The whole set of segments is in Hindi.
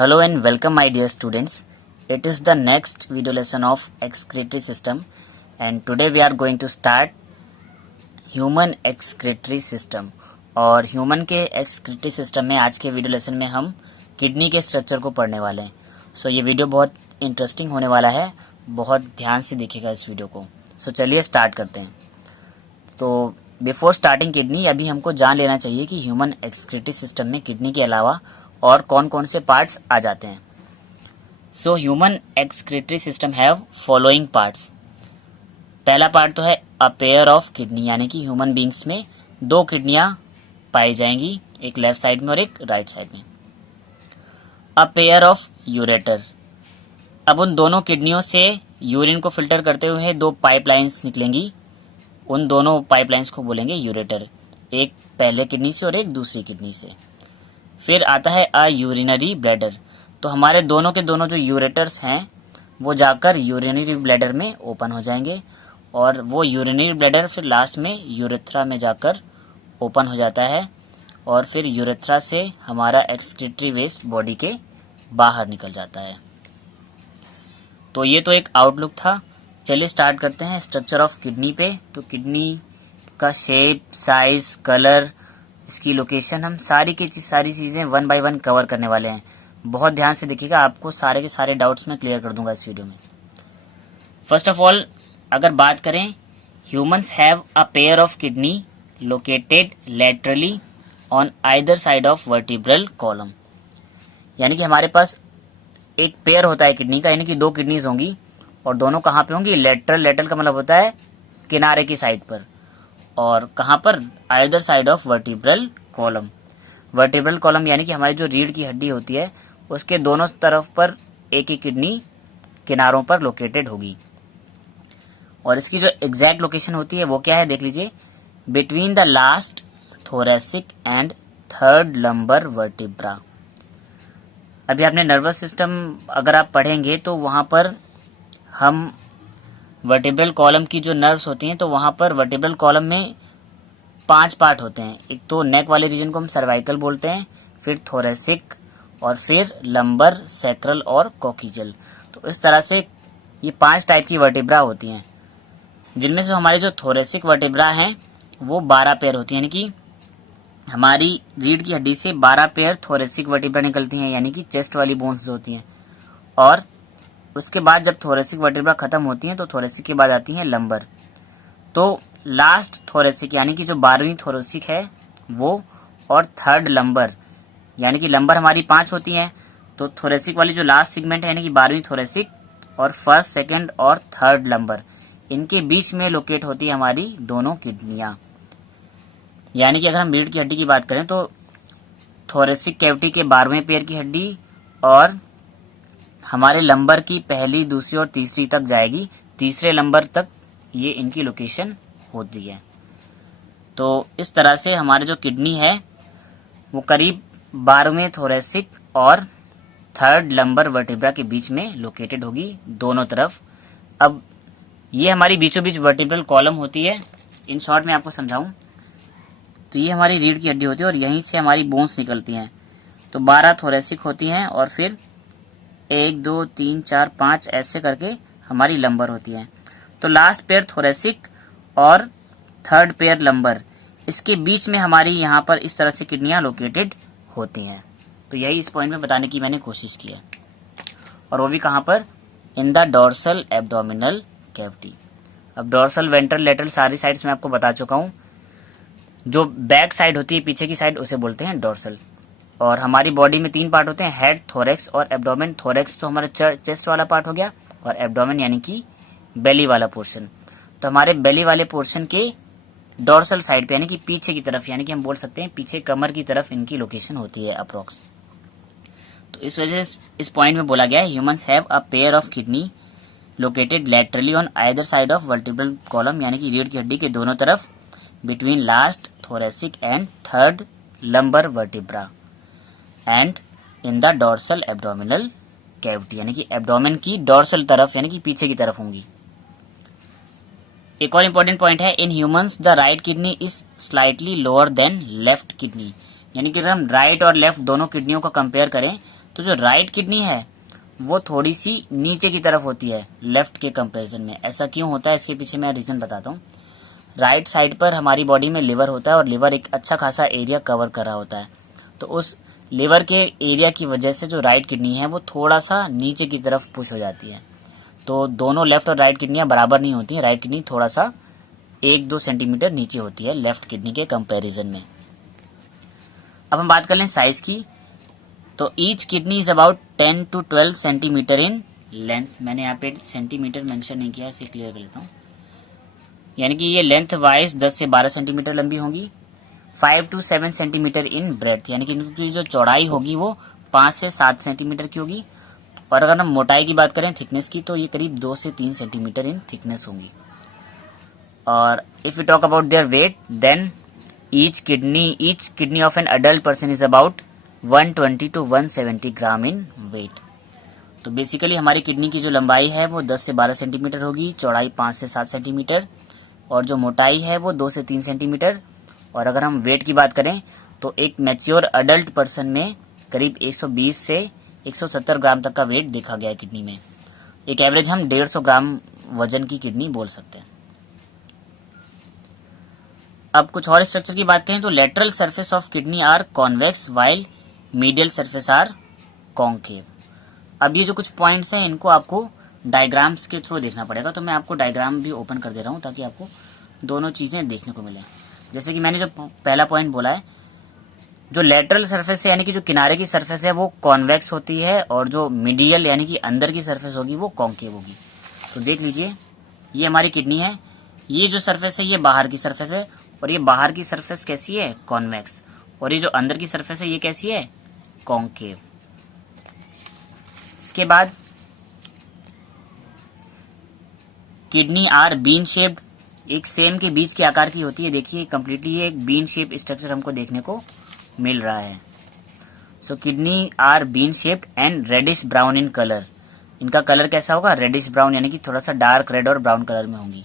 Hello and welcome my dear students. It is the next video lesson of excretory system and today we are going to start human excretory system और ह्यूमन के excretory system में आज के वीडियो लेसन में हम किडनी के स्ट्रक्चर को पढ़ने वाले हैं। सो ये वीडियो बहुत इंटरेस्टिंग होने वाला है, बहुत ध्यान से देखिएगा इस वीडियो को। सो चलिए स्टार्ट करते हैं। तो बिफोर स्टार्टिंग किडनी अभी हमको जान लेना चाहिए कि ह्यूमन excretory सिस्टम में किडनी के अलावा और कौन कौन से पार्ट्स आ जाते हैं। So human excretory system have following parts. पहला पार्ट तो है अ पेयर ऑफ किडनी, यानी कि ह्यूमन बींग्स में दो किडनियां पाई जाएंगी, एक लेफ्ट साइड में और एक राइट साइड में। अ पेयर ऑफ यूरेटर, अब उन दोनों किडनियों से यूरिन को फिल्टर करते हुए दो पाइपलाइंस निकलेंगी, उन दोनों पाइपलाइंस को बोलेंगे यूरेटर, एक पहले किडनी से और एक दूसरी किडनी से। फिर आता है अ यूरिनरी ब्लैडर, तो हमारे दोनों के दोनों जो यूरेटर्स हैं वो जाकर यूरिनरी ब्लैडर में ओपन हो जाएंगे और वो यूरिनरी ब्लैडर फिर लास्ट में यूरेथ्रा में जाकर ओपन हो जाता है और फिर यूरेथ्रा से हमारा एक्सक्रीटरी वेस्ट बॉडी के बाहर निकल जाता है। तो ये तो एक आउटलुक था। चलिए स्टार्ट करते हैं स्ट्रक्चर ऑफ किडनी पे। तो किडनी का शेप, साइज, कलर, इसकी लोकेशन, हम सारी चीज़ें वन बाय वन कवर करने वाले हैं। बहुत ध्यान से देखिएगा, आपको सारे के सारे डाउट्स मैं क्लियर कर दूंगा इस वीडियो में। फर्स्ट ऑफ ऑल अगर बात करें, humans have a pair of kidney located laterally on either side of vertebral column, यानी कि हमारे पास एक पेयर होता है किडनी का, यानी कि दो किडनीज होंगी और दोनों कहाँ पे होंगी? लेटरल। लेटरल का मतलब होता है किनारे की साइड पर, और कहाँ पर? Either side of vertebral column. Vertebral column यानी कि हमारी जो रीढ़ की हड्डी होती है उसके दोनों तरफ पर एक ही किडनी किनारों पर लोकेटेड होगी। और इसकी जो एग्जैक्ट लोकेशन होती है वो क्या है, देख लीजिए। Between the last thoracic and third lumbar vertebra. अभी आपने नर्वस सिस्टम अगर आप पढ़ेंगे तो वहां पर हम वर्टिब्रल कॉलम की जो नर्व्स होती हैं तो वहां पर वर्टिब्रल कॉलम में 5 पार्ट होते हैं। एक तो नेक वाले रीजन को हम सर्वाइकल बोलते हैं, फिर थोरेसिक और फिर लंबर, सैक्रल और कोक्सीजल। तो इस तरह से ये 5 टाइप की वर्टिब्रा होती हैं, जिनमें से हमारी जो थोरेसिक वर्टिब्रा हैं वो 12 पेयर होती हैं, यानी कि हमारी रीढ़ की हड्डी से 12 पेयर थोरेसिक वर्टिब्रा निकलती हैं, यानी कि चेस्ट वाली बोन्स होती हैं। और उसके बाद जब थोरेसिक वर्टिब्रा खत्म होती हैं तो थोरेसिक के बाद आती हैं लंबर। तो लास्ट थोरेसिक यानी कि जो 12वीं थोरेसिक है वो, और थर्ड लंबर, यानी कि लंबर हमारी 5 होती हैं, तो थोरेसिक वाली जो लास्ट सेगमेंट है यानी कि 12वीं थोरेसिक और फर्स्ट, सेकंड और थर्ड लंबर, इनके बीच में लोकेट होती है हमारी दोनों किडनियां। यानी कि अगर हम रीढ़ की हड्डी की बात करें तो थोरेसिक कैविटी के 12वें पेयर की हड्डी और हमारे लंबर की पहली, दूसरी और तीसरी तक जाएगी, तीसरे लंबर तक ये इनकी लोकेशन होती है। तो इस तरह से हमारे जो किडनी है वो करीब 12वें थोरेसिक और थर्ड लंबर वर्टिब्रा के बीच में लोकेटेड होगी दोनों तरफ। अब ये हमारी बीचों बीच वर्टिब्रल कॉलम होती है। इन शॉर्ट में आपको समझाऊं तो ये हमारी रीढ़ की हड्डी होती है और यहीं से हमारी बोन्स निकलती हैं। तो 12 थोरेसिक होती हैं और फिर 1, 2, 3, 4, 5 ऐसे करके हमारी लंबर होती है। तो लास्ट पेयर थोरेसिक और थर्ड पेयर लंबर, इसके बीच में हमारी यहाँ पर इस तरह से किडनियाँ लोकेटेड होती हैं। तो यही इस पॉइंट में बताने की मैंने कोशिश की है, और वो भी कहाँ पर? इन द डोर्सल एब्डोमिनल कैविटी। अब डोर्सल, वेंट्रल, लेटरल सारी साइड्स में आपको बता चुका हूँ। जो बैक साइड होती है, पीछे की साइड, उसे बोलते हैं डोर्सल। और हमारी बॉडी में 3 पार्ट होते हैं, हेड, थोरेक्स और एब्डोमेन। थोरेक्स तो हमारा चेस्ट वाला पार्ट हो गया, और एब्डोमेन यानी कि बेली वाला पोर्शन। तो हमारे बेली वाले पोर्शन के डोर्सल साइड पे यानी कि पीछे की तरफ, यानी कि हम बोल सकते हैं पीछे कमर की तरफ इनकी लोकेशन होती है अप्रोक्स। तो इस वजह से इस पॉइंट में बोला गया है humans have a pair of kidney located laterally on either side of vertebral column, यानी कि रीढ़ की हड्डी के दोनों तरफ, between last thoracic and third lumbar vertebra, and in the dorsal abdominal cavity, यानी कि एब्डोमेन की डोर्सल तरफ यानी कि पीछे की तरफ होंगी। एक और इम्पोर्टेंट पॉइंट है, in humans the right kidney is slightly lower than left kidney, यानी कि अगर हम राइट और लेफ्ट दोनों किडनियों का कंपेयर करें तो जो राइट किडनी है वो थोड़ी सी नीचे की तरफ होती है लेफ्ट के कंपैरिजन में। ऐसा क्यों होता है, इसके पीछे मैं रीज़न बताता हूँ। राइट साइड पर हमारी बॉडी में लिवर होता है और लिवर एक अच्छा खासा एरिया कवर कर रहा होता है, तो उस लिवर के एरिया की वजह से जो राइट किडनी है वो थोड़ा सा नीचे की तरफ पुश हो जाती है। तो दोनों लेफ्ट और राइट किडनियाँ बराबर नहीं होती हैं, राइट किडनी थोड़ा सा 1-2 सेंटीमीटर नीचे होती है लेफ्ट किडनी के कंपैरिजन में। अब हम बात कर लें साइज की, तो each kidney is about 10 to 12 centimetre in length. मैंने यहाँ पे सेंटीमीटर मेंशन नहीं किया, इसे क्लियर कर लेता हूँ। यानी कि ये लेंथ वाइज 10 से 12 सेंटीमीटर लंबी होगी। 5 to 7 सेंटीमीटर इन ब्रेथ, यानी कि इनकी जो चौड़ाई होगी वो 5 से 7 सेंटीमीटर की होगी। और अगर हम मोटाई की बात करें थिकनेस की, तो ये करीब 2 से 3 सेंटीमीटर इन थिकनेस होंगी। और if you talk about their weight, then each kidney of an adult person is about 120 to 170 gram in weight. तो बेसिकली हमारी किडनी की जो लंबाई है वो 10 से 12 सेंटीमीटर होगी, चौड़ाई 5 से 7 सेंटीमीटर, और जो मोटाई है वो 2 से 3 सेंटीमीटर। और अगर हम वेट की बात करें तो एक मैच्योर अडल्ट पर्सन में करीब 120 से 170 ग्राम तक का वेट देखा गया है किडनी में। एक एवरेज हम 150 ग्राम वजन की किडनी बोल सकते हैं। अब कुछ और स्ट्रक्चर की बात करें तो lateral surface of kidney are convex while medial surface are concave. अब ये जो कुछ पॉइंट्स हैं इनको आपको डायग्राम्स के थ्रू देखना पड़ेगा, तो मैं आपको डायग्राम भी ओपन कर दे रहा हूँ ताकि आपको दोनों चीज़ें देखने को मिले। जैसे कि मैंने जो पहला पॉइंट बोला है, जो लेटरल सरफेस है यानी कि जो किनारे की सरफेस है वो कॉन्वेक्स होती है, और जो मीडियल यानी कि अंदर की सरफेस होगी वो कॉन्केव होगी। तो देख लीजिए, ये हमारी किडनी है, ये जो सरफेस है ये बाहर की सरफेस है, और ये बाहर की सरफेस कैसी है, कॉन्वेक्स, और ये जो अंदर की सरफेस है ये कैसी है, कॉन्केव। इसके बाद किडनी आर बीन शेप्ड, एक सेम के बीच के आकार की होती है। देखिए कंप्लीटली ये एक बीन शेप स्ट्रक्चर हमको देखने को मिल रहा है। So kidney are bean shaped and reddish brown in colour. इनका कलर कैसा होगा, रेडिश ब्राउन, यानी कि थोड़ा सा डार्क रेड और ब्राउन कलर में होंगी।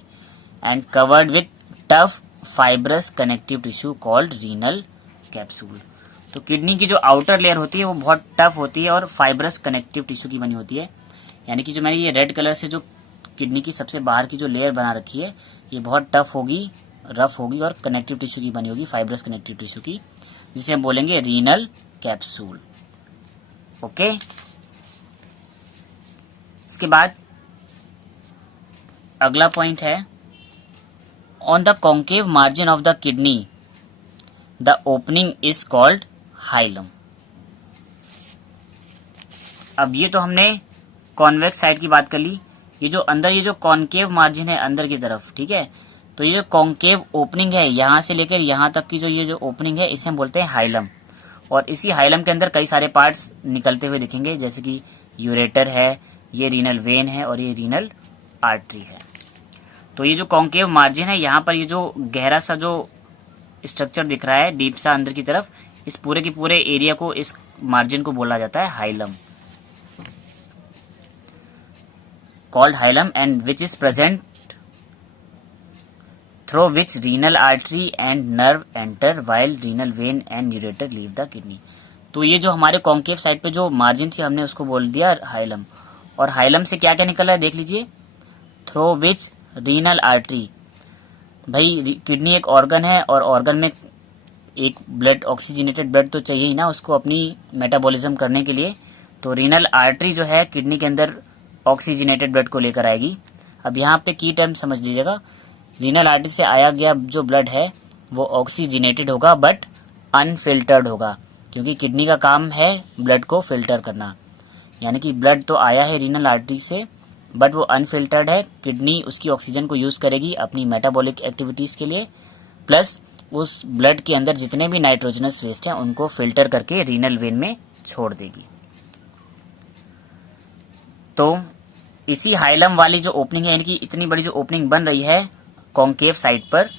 And covered with tough fibrous connective tissue called renal capsule. तो किडनी की जो आउटर लेयर होती है वो बहुत टफ होती है और फाइब्रस कनेक्टिव टिश्यू की बनी होती है। यानी कि जो मैंने ये रेड कलर से जो किडनी की सबसे बाहर की जो लेयर बना रखी है ये बहुत टफ होगी, रफ होगी और कनेक्टिव टिश्यू की बनी होगी, फाइब्रस कनेक्टिव टिश्यू की, जिसे हम बोलेंगे रीनल कैप्सूल। ओके, इसके बाद अगला पॉइंट है, on the concave margin of the kidney the opening is called hilum. अब ये तो हमने कॉन्वेक्स साइड की बात कर ली। ये जो अंदर ये जो कॉन्केव मार्जिन है अंदर की तरफ, ठीक है, तो ये जो कॉन्केव ओपनिंग है यहां से लेकर यहां तक की जो ये जो ओपनिंग है इसे हम बोलते हैं हाइलम। और इसी हाइलम के अंदर कई सारे पार्ट्स निकलते हुए दिखेंगे, जैसे कि यूरेटर है, ये रीनल वेन है और ये रीनल आर्टरी है। तो ये जो कॉन्केव मार्जिन है यहाँ पर ये जो गहरा सा जो स्ट्रक्चर दिख रहा है डीप सा अंदर की तरफ, इस पूरे के पूरे एरिया को, इस मार्जिन को बोला जाता है hilum, called hilum, and which is present through which renal artery and nerve enter while renal vein and ureter leave the kidney. तो ये जो हमारे कॉन्केव साइड पे जो मार्जिन थी हमने उसको बोल दिया हाइलम। और हाइलम से क्या क्या निकल रहा है देख लीजिए, थ्रू विच रीनल आर्टरी। भाई किडनी एक ऑर्गन है और ऑर्गन में एक ब्लड, ऑक्सीजनेटेड ब्लड तो चाहिए ही ना उसको अपनी मेटाबॉलिज्म करने के लिए। तो रीनल आर्टरी जो है किडनी के अंदर ऑक्सीजनेटेड ब्लड को लेकर आएगी। अब यहाँ पे की टर्म समझ लीजिएगा, रीनल आर्टरी से आया गया जो ब्लड है वो ऑक्सीजनेटेड होगा बट अनफिल्टर्ड होगा, क्योंकि किडनी का काम है ब्लड को फिल्टर करना। यानी कि ब्लड तो आया है रीनल आर्टरी से बट वो अनफिल्टर्ड है। किडनी उसकी ऑक्सीजन को यूज़ करेगी अपनी मेटाबॉलिक एक्टिविटीज़ के लिए, प्लस उस ब्लड के अंदर जितने भी नाइट्रोजनस वेस्ट हैं उनको फिल्टर करके रीनल वेन में छोड़ देगी। तो इसी हाइलम वाली जो ओपनिंग है, यानी कि इतनी बड़ी जो ओपनिंग बन रही है कॉन्केव साइड पर,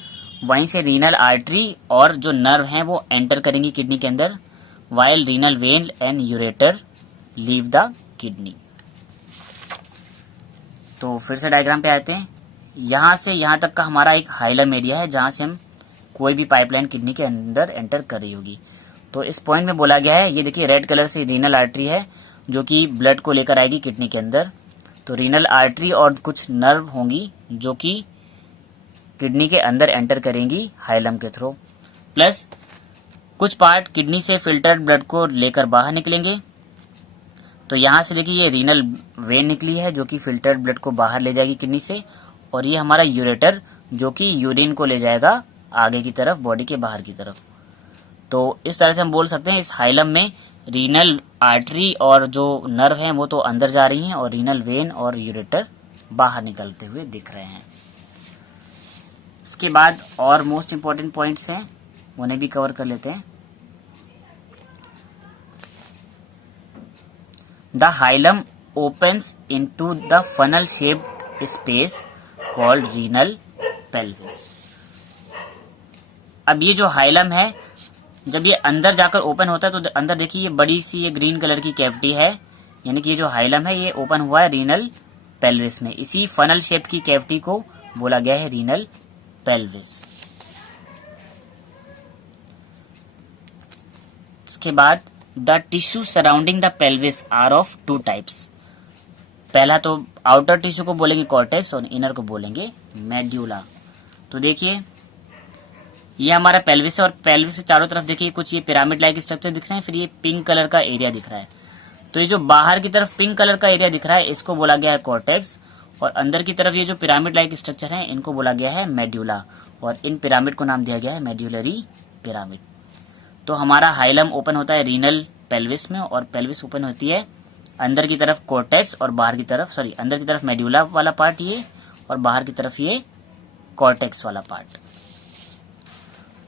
वहीं से रीनल आर्टरी और जो नर्व हैं वो एंटर करेंगी किडनी के अंदर, while renal vein and ureter leave the kidney. तो फिर से डायग्राम पे आते हैं। यहाँ से यहाँ तक का हमारा एक हाइलम एरिया है जहाँ से हम कोई भी पाइपलाइन किडनी के अंदर एंटर कर रही होगी। तो इस पॉइंट में बोला गया है, ये देखिए रेड कलर से रीनल आर्टरी है जो कि ब्लड को लेकर आएगी किडनी के अंदर। तो रीनल आर्टरी और कुछ नर्व होंगी जो कि किडनी के अंदर एंटर करेंगी हाइलम के थ्रू, प्लस कुछ पार्ट किडनी से फिल्टर्ड ब्लड को लेकर बाहर निकलेंगे। तो यहाँ से देखिए ये रीनल वेन निकली है जो कि फिल्टर्ड ब्लड को बाहर ले जाएगी किडनी से, और ये हमारा यूरेटर जो कि यूरिन को ले जाएगा आगे की तरफ, बॉडी के बाहर की तरफ। तो इस तरह से हम बोल सकते हैं इस हाइलम में रीनल आर्टरी और जो नर्व हैं वो तो अंदर जा रही हैं और रीनल वेन और यूरेटर बाहर निकलते हुए दिख रहे हैं। इसके बाद और मोस्ट इंपॉर्टेंट पॉइंट्स हैं, उन्हें भी कवर कर लेते हैं। The hilum opens into the funnel shaped space called renal pelvis. अब ये जो हाइलम है जब ये अंदर जाकर ओपन होता है तो अंदर देखिए ये बड़ी सी ये ग्रीन कलर की कैविटी है, यानी कि ये जो हाइलम है ये ओपन हुआ है रीनल पेल्विस में। इसी फनल शेप की कैविटी को बोला गया है रीनल पेल्विस। इसके बाद the tissue surrounding the pelvis are of two types. पहला तो आउटर टिश्यू को बोलेंगे कॉर्टेक्स और इनर को बोलेंगे मेड्यूला। तो देखिए ये हमारा पेल्विस है और पेल्विस के चारों तरफ देखिए कुछ ये पिरामिड लाइक स्ट्रक्चर दिख रहे हैं, फिर ये पिंक कलर का एरिया दिख रहा है। तो ये जो बाहर की तरफ पिंक कलर का एरिया दिख रहा है इसको बोला गया है कॉर्टेक्स, और अंदर की तरफ ये जो पिरामिड लाइक स्ट्रक्चर है इनको बोला गया है मेड्यूला, और इन पिरामिड को नाम दिया गया है मेड्यूलरी पिरामिड। तो हमारा हाइलम ओपन होता है रीनल पेल्विस में, और पेल्विस ओपन होती है अंदर की तरफ कॉर्टेक्स और बाहर की तरफ अंदर की तरफ मेड्यूला वाला पार्ट ये, और बाहर की तरफ ये कॉर्टेक्स वाला पार्ट।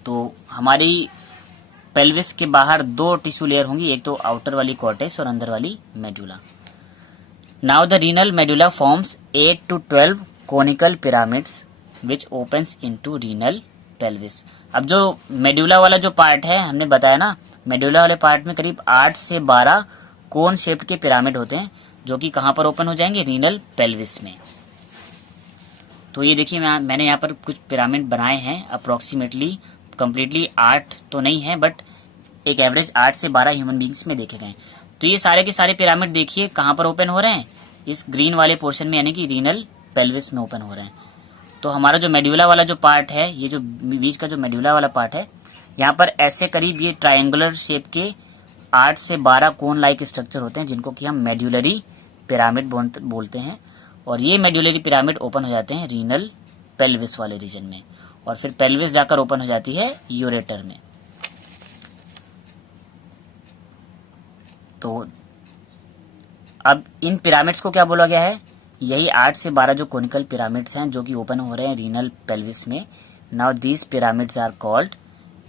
तो हमारी पेल्विस के बाहर दो टिश्यू लेयर होंगी, एक तो आउटर वाली कॉर्टेक्स और अंदर वाली medulla. Now the renal medulla forms 8 to 12 conical pyramids which opens into renal pelvis. अब जो मेड्यूला वाला जो पार्ट है हमने बताया ना, मेड्यूला वाले पार्ट में करीब 8 से 12 कोन शेप्ड के पिरामिड होते हैं जो कि कहां पर ओपन हो जाएंगे, रीनल पेल्विस में। तो ये देखिए मैंने यहाँ पर कुछ पिरामिड बनाए हैं, अप्रोक्सीमेटली कंप्लीटली 8 तो नहीं है बट एक एवरेज 8 से 12 ह्यूमन बींग्स में देखे गए। तो ये सारे के सारे पिरामिड देखिए कहां पर ओपन हो रहे हैं, इस ग्रीन वाले पोर्शन में, यानी कि रीनल पेल्विस में ओपन हो रहे हैं। तो हमारा जो मेड्यूला वाला जो पार्ट है, ये जो बीच का जो मेड्यूला वाला पार्ट है, यहाँ पर ऐसे करीब ये ट्रायंगुलर शेप के 8 से 12 कोन लाइक स्ट्रक्चर होते हैं जिनको कि हम मेड्यूलरी पिरामिड बोलते हैं, और ये मेड्यूलरी पिरामिड ओपन हो जाते हैं रीनल पेल्विस वाले रीजन में, और फिर पेल्विस जाकर ओपन हो जाती है यूरेटर में। तो अब इन पिरामिड्स को क्या बोला गया है, यही 8 से 12 जो कोनिकल पिरामिड्स हैं जो कि ओपन हो रहे हैं रीनल पेल्विस में। Now these pyramids are called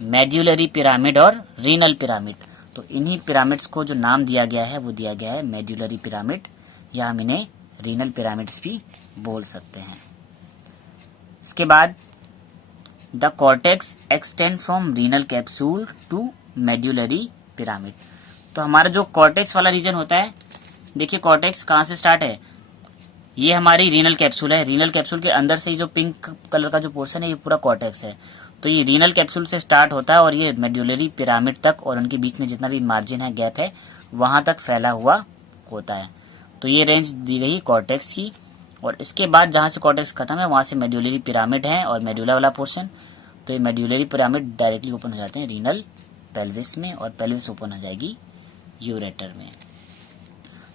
medullary pyramid और रीनल पिरामिड। तो इन्हीं पिरामिड्स को जो नाम दिया गया है वो दिया गया है मेड्यूलरी पिरामिड, या हम इन्हें रीनल पिरामिड्स भी बोल सकते हैं। इसके बाद the cortex extend from renal capsule to medullary pyramid. तो हमारा जो कॉर्टेक्स वाला रीजन होता है, देखिए कॉर्टेक्स कहाँ से स्टार्ट है, ये हमारी रीनल कैप्सूल है। रीनल कैप्सूल के अंदर से जो पिंक कलर का जो पोर्शन है ये पूरा कॉर्टेक्स है। तो ये रीनल कैप्सूल से स्टार्ट होता है और ये मेड्यूलरी पिरामिड तक और उनके बीच में जितना भी मार्जिन है, गैप है, वहां तक फैला हुआ होता है। तो ये रेंज दी गई कॉर्टेक्स की, और इसके बाद जहां से कॉर्टेक्स खत्म है वहां से मेड्यूलरी पिरामिड है और मेड्यूला वाला पोर्शन। तो ये मेड्यूलरी पिरामिड डायरेक्टली ओपन हो जाते हैं रीनल पेल्विस में, और पेल्विस ओपन हो जाएगी यूरेटर में।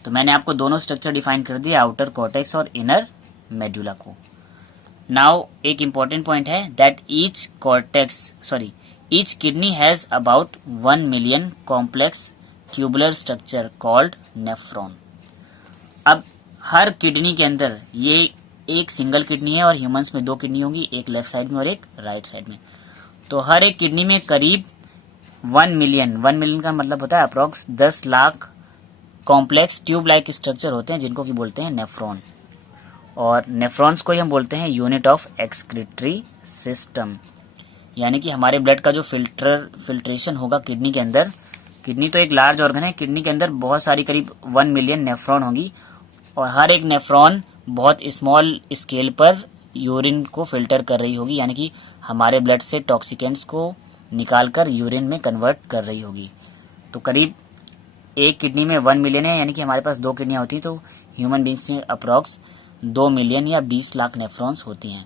तो मैंने आपको दोनों स्ट्रक्चर डिफाइन कर दिया, आउटर कॉर्टेक्स और इनर मेड्यूला को। नाउ एक इंपॉर्टेंट पॉइंट है that each kidney has about 1 million complex tubular structure called nephron. अब हर किडनी के अंदर, ये एक सिंगल किडनी है और ह्यूमंस में 2 किडनी होंगी, एक लेफ्ट साइड में और एक राइट साइड में। तो हर एक किडनी में करीब 1 मिलियन का मतलब होता है approx 10 lakh complex tube like structure होते हैं जिनको कि बोलते हैं नेफ्रॉन। और नेफ्रॉन्स को ही हम बोलते हैं यूनिट ऑफ एक्सक्रीटरी सिस्टम, यानी कि हमारे ब्लड का जो फिल्ट्रेशन होगा किडनी के अंदर, किडनी तो एक लार्ज ऑर्गन है, किडनी के अंदर बहुत सारी करीब 1 मिलियन नेफ्रॉन होंगी, और हर एक नेफ्रॉन बहुत स्मॉल स्केल पर यूरिन को फिल्टर कर रही होगी, यानी कि हमारे ब्लड से टॉक्सिकेंट्स को निकालकर यूरिन में कन्वर्ट कर रही होगी। तो करीब एक किडनी में 1 मिलियन है, यानी कि हमारे पास 2 किडनियाँ होती हैं, तो ह्यूमन बींग्स में अप्रॉक्स 2 मिलियन या 20 लाख नेफ्रॉन्स होती हैं।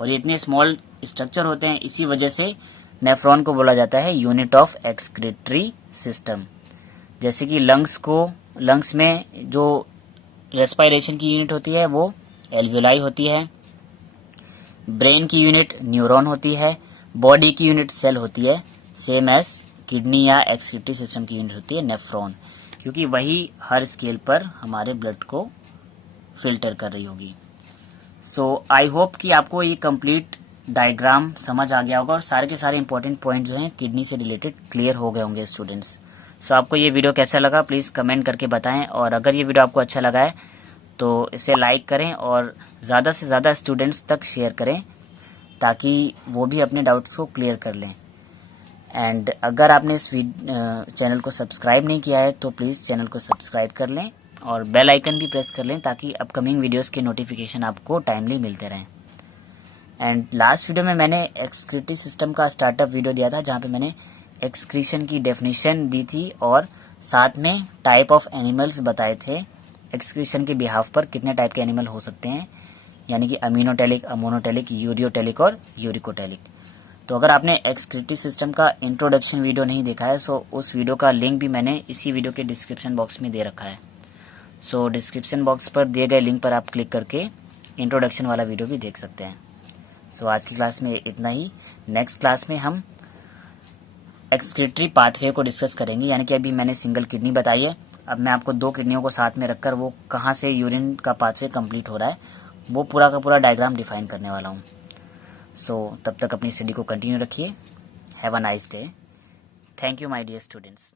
और ये इतने स्मॉल स्ट्रक्चर होते हैं, इसी वजह से नेफ्रॉन को बोला जाता है यूनिट ऑफ एक्सक्रीटरी सिस्टम। जैसे कि लंग्स में जो रेस्पिरेशन की यूनिट होती है वो एल्वियोलाई होती है, ब्रेन की यूनिट न्यूरॉन होती है, बॉडी की यूनिट सेल होती है, सेम एज किडनी या एक्सक्रीटरी सिस्टम की यूनिट होती है नेफ्रॉन, क्योंकि वही हर स्केल पर हमारे ब्लड को फिल्टर कर रही होगी। सो आई होप कि आपको ये कंप्लीट डायग्राम समझ आ गया होगा और सारे के सारे इंपॉर्टेंट पॉइंट जो हैं किडनी से रिलेटेड क्लियर हो गए होंगे स्टूडेंट्स। सो आपको ये वीडियो कैसा लगा प्लीज़ कमेंट करके बताएं, और अगर ये वीडियो आपको अच्छा लगा है तो इसे लाइक करें और ज़्यादा से ज़्यादा स्टूडेंट्स तक शेयर करें ताकि वो भी अपने डाउट्स को क्लियर कर लें। एंड अगर आपने इस चैनल को सब्सक्राइब नहीं किया है तो प्लीज़ चैनल को सब्सक्राइब कर लें और बेल आइकन भी प्रेस कर लें ताकि अपकमिंग वीडियोस के नोटिफिकेशन आपको टाइमली मिलते रहें। एंड लास्ट वीडियो में मैंने एक्सक्रीटरी सिस्टम का स्टार्टअप वीडियो दिया था जहाँ पे मैंने एक्सक्रीशन की डेफिनेशन दी थी और साथ में टाइप ऑफ एनिमल्स बताए थे। एक्सक्रीशन के बिहाफ पर कितने टाइप के एनिमल हो सकते हैं, यानी कि अमीनोटेलिक, अमोनोटेलिक, यूरियोटेलिक और यूरिकोटेलिक। तो अगर आपने एक्सक्रीटरी सिस्टम का इंट्रोडक्शन वीडियो नहीं देखा है सो उस वीडियो का लिंक भी मैंने इसी वीडियो के डिस्क्रिप्शन बॉक्स में दे रखा है। सो डिस्क्रिप्शन बॉक्स पर दिए गए लिंक पर आप क्लिक करके इंट्रोडक्शन वाला वीडियो भी देख सकते हैं। सो आज की क्लास में इतना ही। नेक्स्ट क्लास में हम एक्सक्रीटरी पाथवे को डिस्कस करेंगे, यानी कि अभी मैंने सिंगल किडनी बताई है, अब मैं आपको 2 किडनियों को साथ में रखकर वो कहाँ से यूरिन का पाथवे कंप्लीट हो रहा है वो पूरा का पूरा डायग्राम डिफाइन करने वाला हूँ। सो तब तक अपनी स्टडी को कंटिन्यू रखिए। Have a nice day. Thank you my dear students.